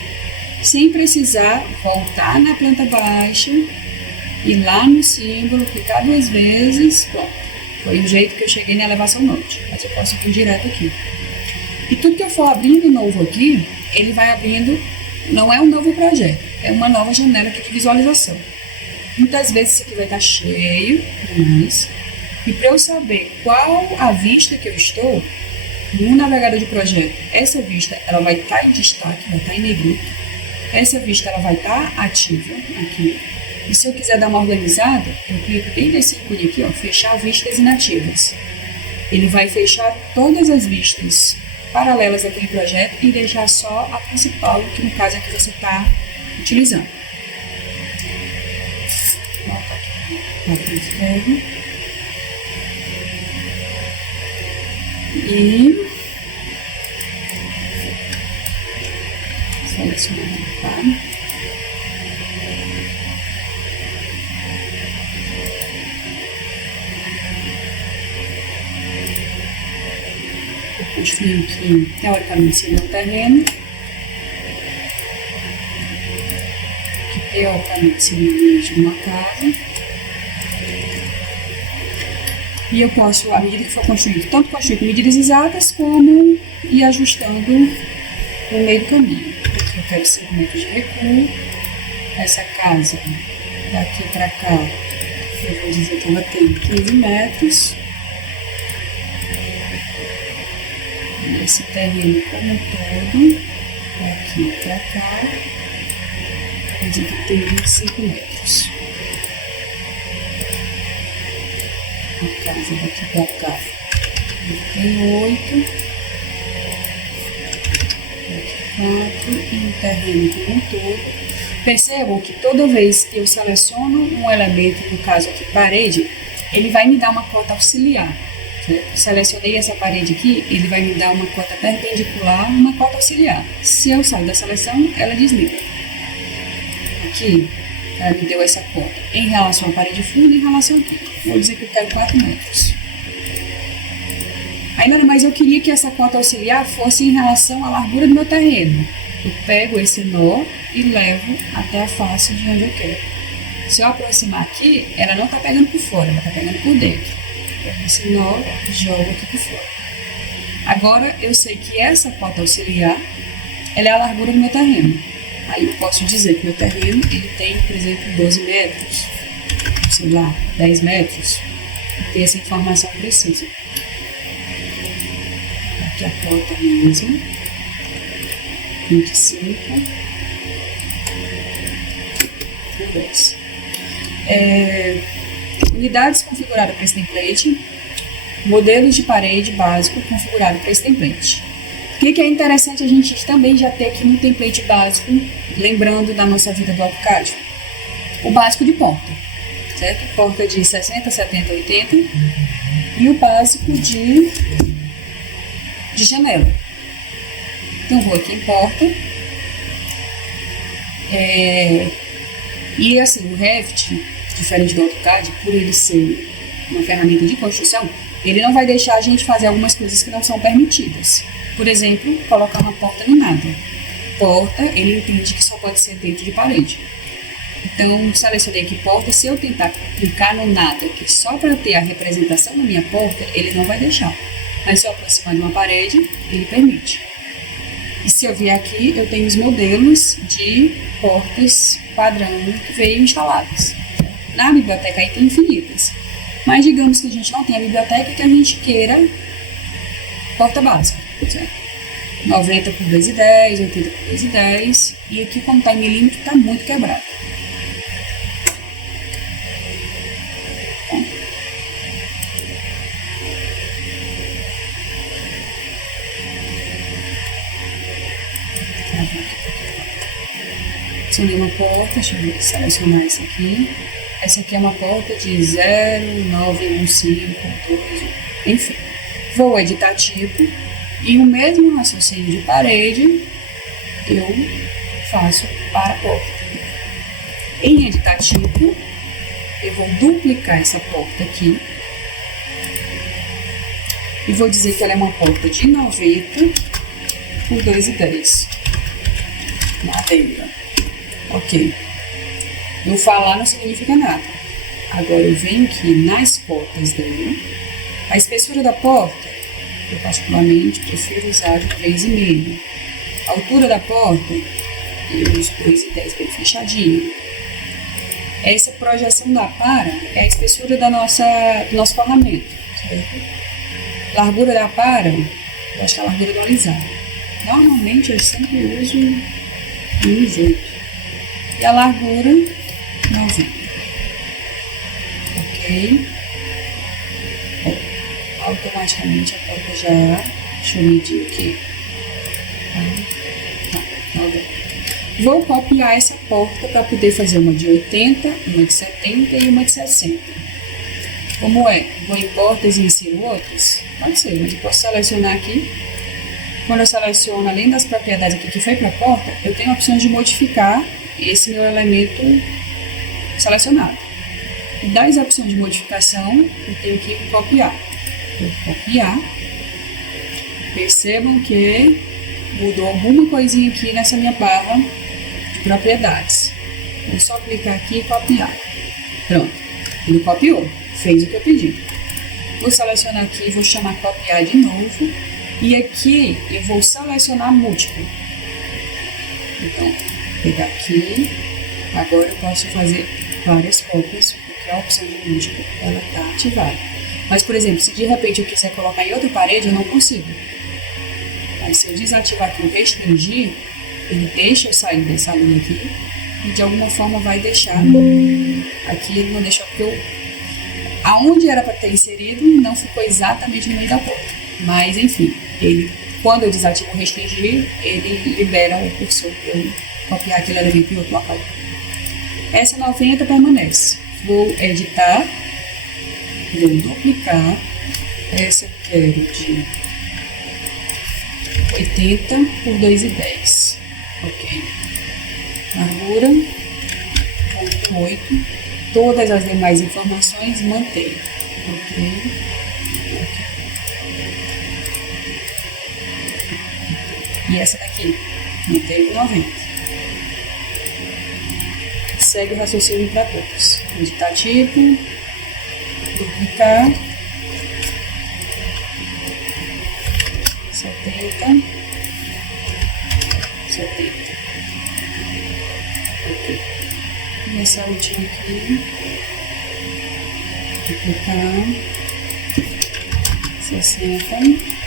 sem precisar voltar na planta baixa, ir lá no símbolo, clicar 2 vezes, pronto. Foi o jeito que eu cheguei na elevação norte, mas eu posso ir direto aqui. E tudo que eu for abrindo novo aqui, ele vai abrindo, não é um novo projeto, é uma nova janela aqui de visualização. Muitas vezes isso aqui vai estar cheio demais. E para eu saber qual a vista que eu estou, no navegador de projeto, essa vista ela vai estar em destaque, vai estar em negrito. Essa vista ela vai estar ativa aqui. E se eu quiser dar uma organizada, eu clico bem nesse ícone aqui, ó, fechar vistas inativas. Ele vai fechar todas as vistas paralelas daquele projeto e deixar só a principal, que no caso é que você está utilizando. E selecionar, tá? Construir aqui, teoricamente, seria um terreno, que teoricamente seria o ambiente de uma casa. E eu posso, à medida que for construindo, tanto construir com medidas exatas, como ir ajustando no meio do caminho. Aqui eu quero 5 metros de recuo. Essa casa, daqui para cá, eu vou dizer que ela tem 15 metros. Esse terreno como um todo, daqui para cá, vou dizer que tem 25 metros. A casa daqui para cá tem 8, aqui 4 e um terreno como um todo. Percebam que toda vez que eu seleciono um elemento, no caso aqui parede, ele vai me dar uma cota auxiliar. Selecionei essa parede aqui, ele vai me dar uma cota perpendicular, uma cota auxiliar. Se eu sair da seleção, ela desliga. Aqui, ela me deu essa cota em relação à parede funda e em relação aqui. Vou dizer que eu quero 4 metros. Ainda mais eu queria que essa cota auxiliar fosse em relação à largura do meu terreno. Eu pego esse nó e levo até a face de onde eu quero. Se eu aproximar aqui, ela não está pegando por fora, ela está pegando por dentro. Esse nó, jogo aqui por fora. Agora, eu sei que essa cota auxiliar, ela é a largura do meu terreno. Aí eu posso dizer que meu terreno, ele tem, por exemplo, 12 metros, sei lá, 10 metros. Ter essa informação precisa. Aqui a cota mesmo, 25 por 10. Unidades configuradas para esse template, modelos de parede básico configurado para esse template. O que é interessante a gente também já ter aqui no template básico, lembrando da nossa vida do AutoCAD? O básico de porta, certo? Porta de 60, 70, 80 e o básico de janela. Então vou aqui em porta. E assim, o Revit, diferente do AutoCAD, por ele ser uma ferramenta de construção, ele não vai deixar a gente fazer algumas coisas que não são permitidas. Por exemplo, colocar uma porta no nada. Porta, ele entende que só pode ser dentro de parede. Então, selecionei aqui porta. Se eu tentar clicar no nada, que só para ter a representação na minha porta, ele não vai deixar. Mas se eu aproximar de uma parede, ele permite. E se eu vier aqui, eu tenho os modelos de portas padrão que veio instaladas. Na biblioteca aí tem infinitas. Mas digamos que a gente não tem a biblioteca e que a gente queira porta básica. Certo? 90 por 2,10, 80 por 2,10. E aqui, como está em milímetro, está muito quebrado. Selecionei uma porta, deixa eu selecionar essa aqui. Essa aqui é uma porta de 0,915, 12, enfim. Vou editar tipo e o mesmo raciocínio de parede eu faço para a porta. Em editar tipo, eu vou duplicar essa porta aqui e vou dizer que ela é uma porta de 90 por 2,10. Madeira. Ok. Eu falar não significa nada. Agora eu venho aqui nas portas dela. A espessura da porta, eu particularmente prefiro usar de 3,5. A altura da porta, eu uso 2,10 bem fechadinho. Essa projeção da para é a espessura do nosso forramento, certo? Largura da para, eu acho que é a largura do alisado. Normalmente eu sempre uso 1,8. E a largura, 90. Ok? Automaticamente a porta já... Deixa eu medir aqui. Vou copiar essa porta para poder fazer uma de 80, uma de 70 e uma de 60. Como é? Vou em portas e insiro outras? Pode ser, mas eu posso selecionar aqui. Quando eu seleciono, além das propriedades aqui que foi para a porta, eu tenho a opção de modificar esse meu elemento selecionado. E das opções de modificação, eu tenho que copiar. Vou copiar. Percebam que mudou alguma coisinha aqui nessa minha barra de propriedades. Vou só clicar aqui e copiar. Pronto, ele copiou, fez o que eu pedi. Vou selecionar aqui e vou chamar copiar de novo. E aqui eu vou selecionar múltiplo. Então, vou pegar aqui. Agora eu posso fazer várias cópias, porque a opção de múltiplo ela está ativada. Mas, por exemplo, se de repente eu quiser colocar em outra parede, eu não consigo. Mas se eu desativar aqui o restringir, ele deixa eu sair dessa linha aqui e de alguma forma vai deixar. Aqui ele não deixou porque aonde era para ter inserido não ficou exatamente no meio da porta. Mas enfim, quando eu desativo o restringir, ele libera o cursor para eu copiar aquele elemento em outro local. Essa 90 permanece. Vou editar, vou duplicar. Essa eu quero de 80 por 2,10. Ok. Largura, 0,8. Todas as demais informações mantém. Ok. E essa daqui, mantém 90. Segue o raciocínio para todos. Editar tipo, duplicar. 70. Ok. E essa última aqui, duplicar. 60.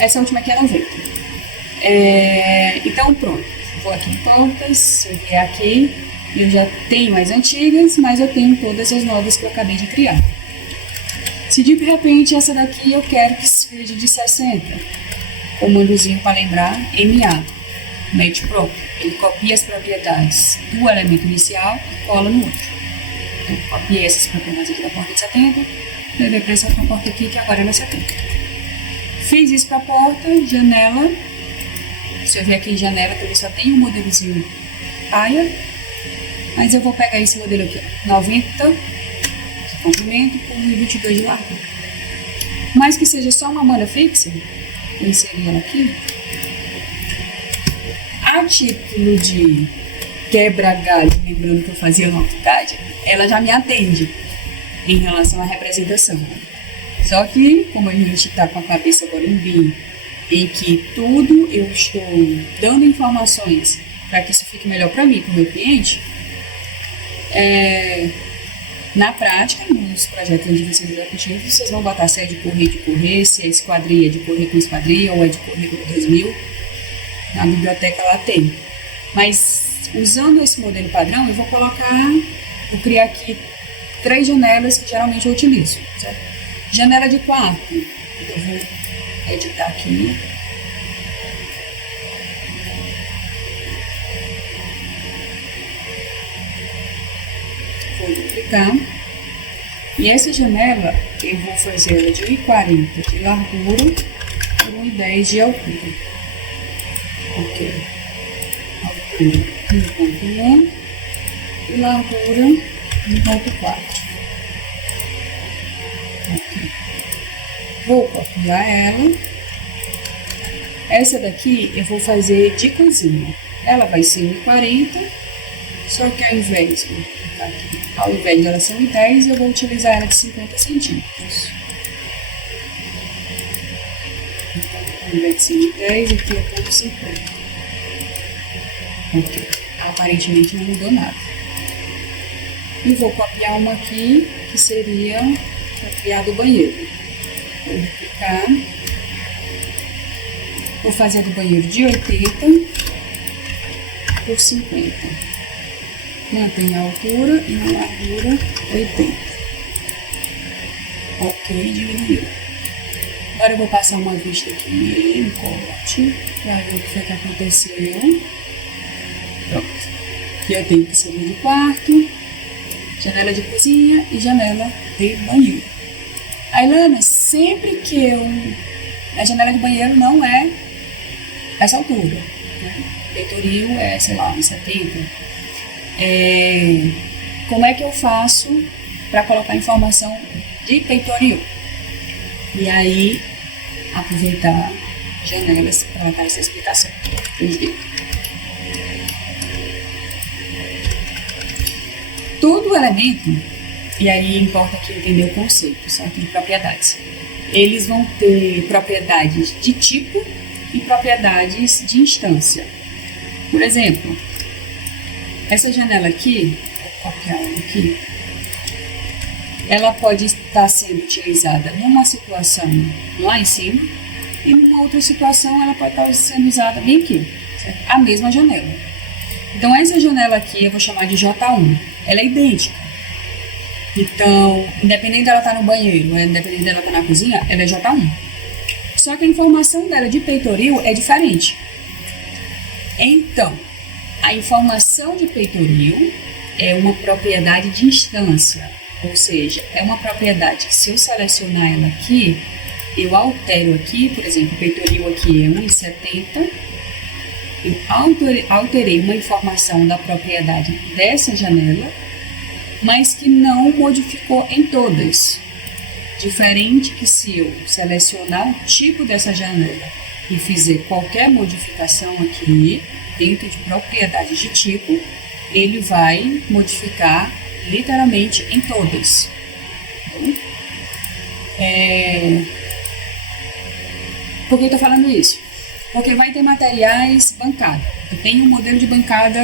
Essa última aqui é 90. Então, pronto. Vou aqui em portas, se eu vier aqui, eu já tenho as antigas, mas eu tenho todas as novas que eu acabei de criar. Se de repente essa daqui eu quero que seja de 60, comandozinho para lembrar, MA, Match Pro. Ele copia as propriedades do elemento inicial e cola no outro. Então, copiei essas propriedades aqui da porta de 70, levei para essa outra porta aqui, que agora é na 70. Fiz isso para a porta, janela. Se eu ver aqui em janela, também só tem um modelozinho paia. Mas eu vou pegar esse modelo aqui, ó, 90 de comprimento por 22 de largura. Mas que seja só uma malha fixa, vou inserir ela aqui. A título de quebra-galho, lembrando que eu fazia no AutoCAD, ela já me atende em relação à representação. Só que, como a gente está com a cabeça agora em BIM, em que tudo eu estou dando informações para que isso fique melhor para mim, para o meu cliente, na prática, nos projetos de vocês executivos, vocês vão botar se é de correr, se é esquadria, de correr com esquadria ou é de correr com 2000. Na biblioteca lá tem. Mas, usando esse modelo padrão, eu vou criar aqui 3 janelas que geralmente eu utilizo, certo? Janela de quarto, eu vou editar aqui. Vou duplicar. E essa janela, eu vou fazer ela de 1,40 de largura por 1,10 de altura. Ok. Altura 1,1 e largura 1,4. Vou copiar ela. Essa daqui eu vou fazer de cozinha. Ela vai ser 1,40, só que ao invés dela ser 1,10, eu vou utilizar ela de 50 centímetros. Então, ao invés de ser de 10, aqui eu ponho 50. Ok. Aparentemente não mudou nada. E vou copiar uma aqui, que seria copiar do banheiro. Vou replicar. Vou fazer a do banheiro de 80 por 50. Mantém a altura e na largura 80. Ok, diminuiu. Agora eu vou passar uma vista aqui no corte para ver o que foi que aconteceu. Pronto. Aqui eu tenho piscina de quarto, janela de cozinha e janela de banheiro. Aí, Lana, sempre que a janela de banheiro não é essa altura, né? Peitoril é, sei lá, 1,70. Como é que eu faço para colocar informação de peitoril? E aí, aproveitar janelas para dar essa explicação. 3D. Todo elemento, e aí importa aqui entender o conceito, certo? De propriedades. Eles vão ter propriedades de tipo e propriedades de instância. Por exemplo, essa janela aqui, vou copiar ela aqui, ela pode estar sendo utilizada numa situação lá em cima e numa outra situação ela pode estar sendo usada bem aqui, certo? A mesma janela. Então essa janela aqui eu vou chamar de J1, ela é idêntica. Então, independente dela estar no banheiro, independente dela estar na cozinha, ela é J1. Só que a informação dela de peitoril é diferente. Então, a informação de peitoril é uma propriedade de instância, ou seja, é uma propriedade que se eu selecionar ela aqui, eu altero aqui, por exemplo, o peitoril aqui é 1,70, eu alterei uma informação da propriedade dessa janela, mas que não modificou em todas. Diferente que se eu selecionar o tipo dessa janela e fizer qualquer modificação aqui, dentro de propriedades de tipo, ele vai modificar literalmente em todas. Então, por que eu estou falando isso? Porque vai ter materiais bancada. Eu tenho um modelo de bancada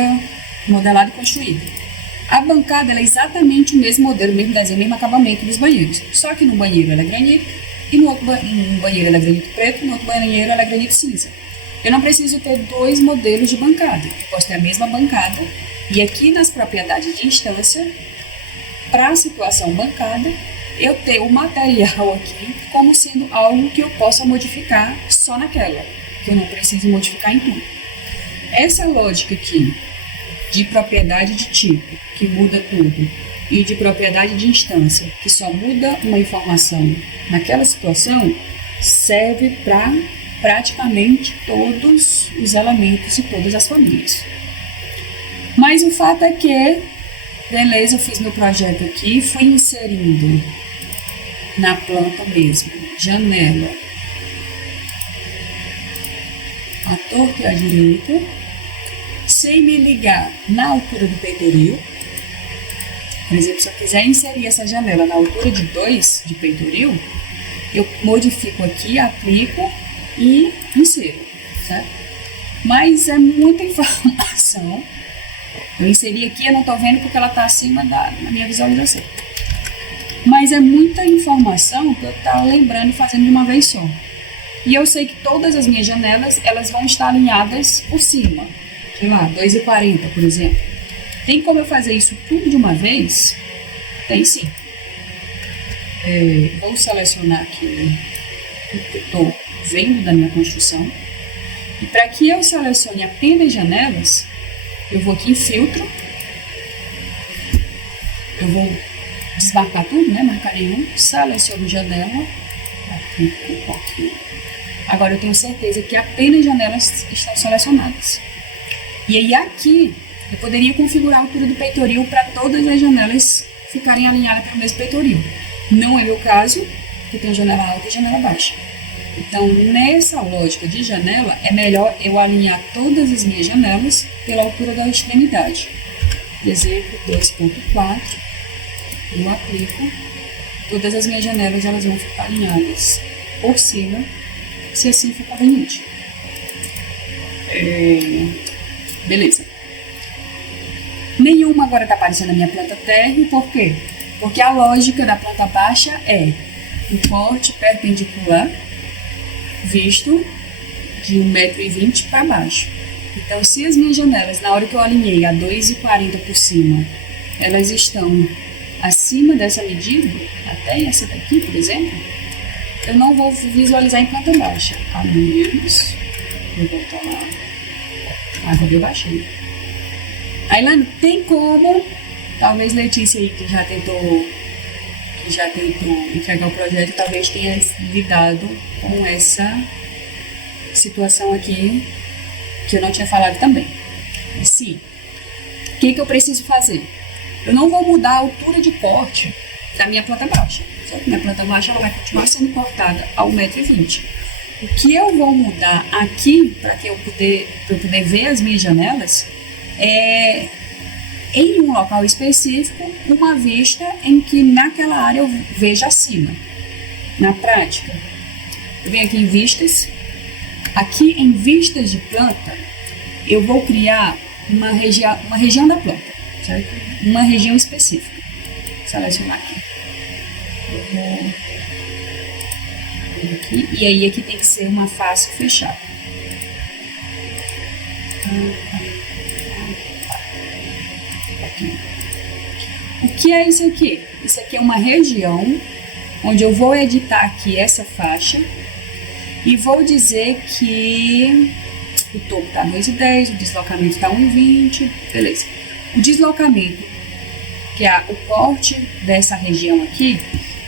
modelado e construído. A bancada ela é exatamente o mesmo modelo, o mesmo desenho, o mesmo acabamento dos banheiros. Só que no banheiro ela é granito, e no outro banheiro ela é granito preto, no outro banheiro ela é granito cinza. Eu não preciso ter dois modelos de bancada. Eu posso ter a mesma bancada, e aqui nas propriedades de instância, para a situação bancada, eu ter o material aqui como sendo algo que eu possa modificar só naquela, que eu não preciso modificar em tudo. Essa lógica aqui de propriedade de tipo, que muda tudo, e de propriedade de instância, que só muda uma informação naquela situação, serve para praticamente todos os elementos e todas as famílias. Mas o fato é que, beleza, eu fiz meu projeto aqui, fui inserindo na planta mesmo, janela, à torta e à direita, sem me ligar na altura do peitoril. Por exemplo, se eu quiser inserir essa janela na altura de 2 de peitoril, eu modifico aqui, aplico e insero, certo? Mas é muita informação. Eu inseri aqui, eu não estou vendo porque ela está acima da minha visualização. Mas é muita informação que eu estou lembrando e fazendo de uma vez só. E eu sei que todas as minhas janelas, elas vão estar alinhadas por cima. Sei lá, 2,40, por exemplo. Tem como eu fazer isso tudo de uma vez? Tem sim. Vou selecionar aqui o que eu estou vendo da minha construção. E para que eu selecione apenas janelas, eu vou aqui em filtro. Eu vou desmarcar tudo, né? Marcar nenhum. Seleciono janela. Aplico um pouquinho. Agora eu tenho certeza que apenas janelas estão selecionadas. E aí aqui eu poderia configurar a altura do peitoril para todas as janelas ficarem alinhadas para o mesmo peitoril. Não é meu caso, porque tem janela alta e janela baixa. Então, nessa lógica de janela, é melhor eu alinhar todas as minhas janelas pela altura da extremidade. Exemplo 2.4, eu aplico, todas as minhas janelas elas vão ficar alinhadas por cima se assim for conveniente. Beleza. Nenhuma agora está aparecendo na minha planta térrea, por quê? Porque a lógica da planta baixa é o corte perpendicular visto de 1,20 m para baixo. Então, se as minhas janelas, na hora que eu alinhei a 2,40 por cima, elas estão acima dessa medida, até essa daqui, por exemplo, eu não vou visualizar em planta baixa, a menos eu vou voltar lá. Agora eu baixei. Aí, Lana, tem como, talvez Letícia aí, que já tentou entregar o projeto, talvez tenha lidado com essa situação aqui, que eu não tinha falado também. Sim. O que eu preciso fazer? Eu não vou mudar a altura de corte da minha planta baixa. Certo? Minha planta baixa ela vai continuar sendo cortada a 1,20 m. O que eu vou mudar aqui, para eu poder ver as minhas janelas, é em um local específico, uma vista em que naquela área eu veja acima. Na prática, eu venho aqui em vistas. Aqui em vistas de planta, eu vou criar uma região da planta, certo? Uma região específica. Vou selecionar aqui. Eu vou aqui, e aí aqui tem que ser uma face fechada. Aqui. O que é isso aqui? Isso aqui é uma região onde eu vou editar aqui essa faixa e vou dizer que o topo está 2,10, o deslocamento está 1,20, beleza. O deslocamento, que é o corte dessa região aqui,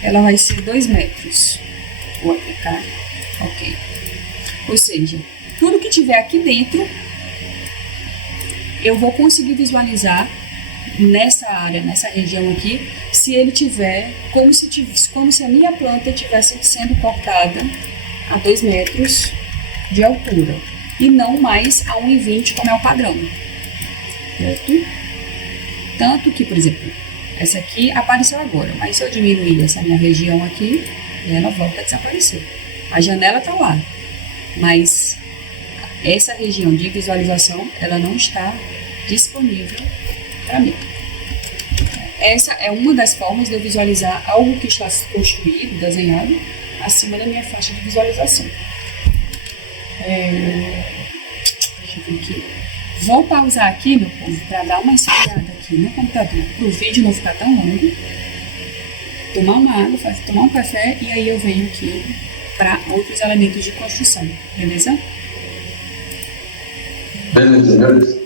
ela vai ser 2 metros. Vou aplicar, ok. Ou seja, tudo que tiver aqui dentro, eu vou conseguir visualizar nessa área, nessa região aqui, se ele tiver, como se a minha planta estivesse sendo cortada a 2 metros de altura e não mais a 1,20 como é o padrão, certo? Tanto que, por exemplo, essa aqui apareceu agora, mas se eu diminuir essa minha região aqui, ela volta a desaparecer. A janela está lá, mas essa região de visualização, ela não está disponível para mim. Essa é uma das formas de eu visualizar algo que está construído, desenhado, acima da minha faixa de visualização. Deixa eu ver aqui. Vou pausar aqui, meu povo, para dar uma esfriada aqui no computador, para o vídeo não ficar tão longo. Tomar uma água, tomar um café e aí eu venho aqui para outros elementos de construção, beleza? Beleza, beleza.